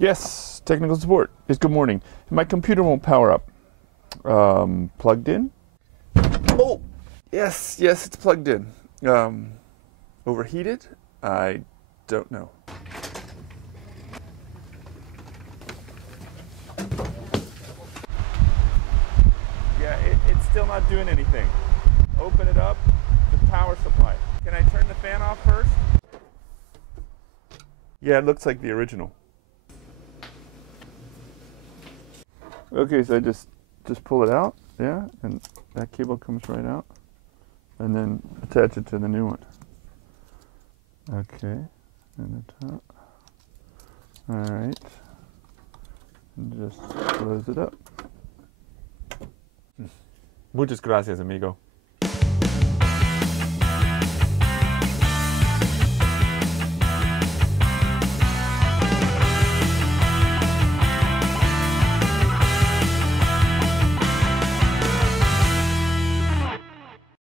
Yes, technical support. Yes, good morning. My computer won't power up. Plugged in? Oh, yes, it's plugged in. Overheated? I don't know. Yeah, it's still not doing anything. Open it up, the power supply. Can I turn the fan off first? Yeah, it looks like the original. Okay, so I just pull it out, yeah, and that cable comes right out, and then attach it to the new one. Okay, and the top. All right, and just close it up. Muchas gracias, amigo.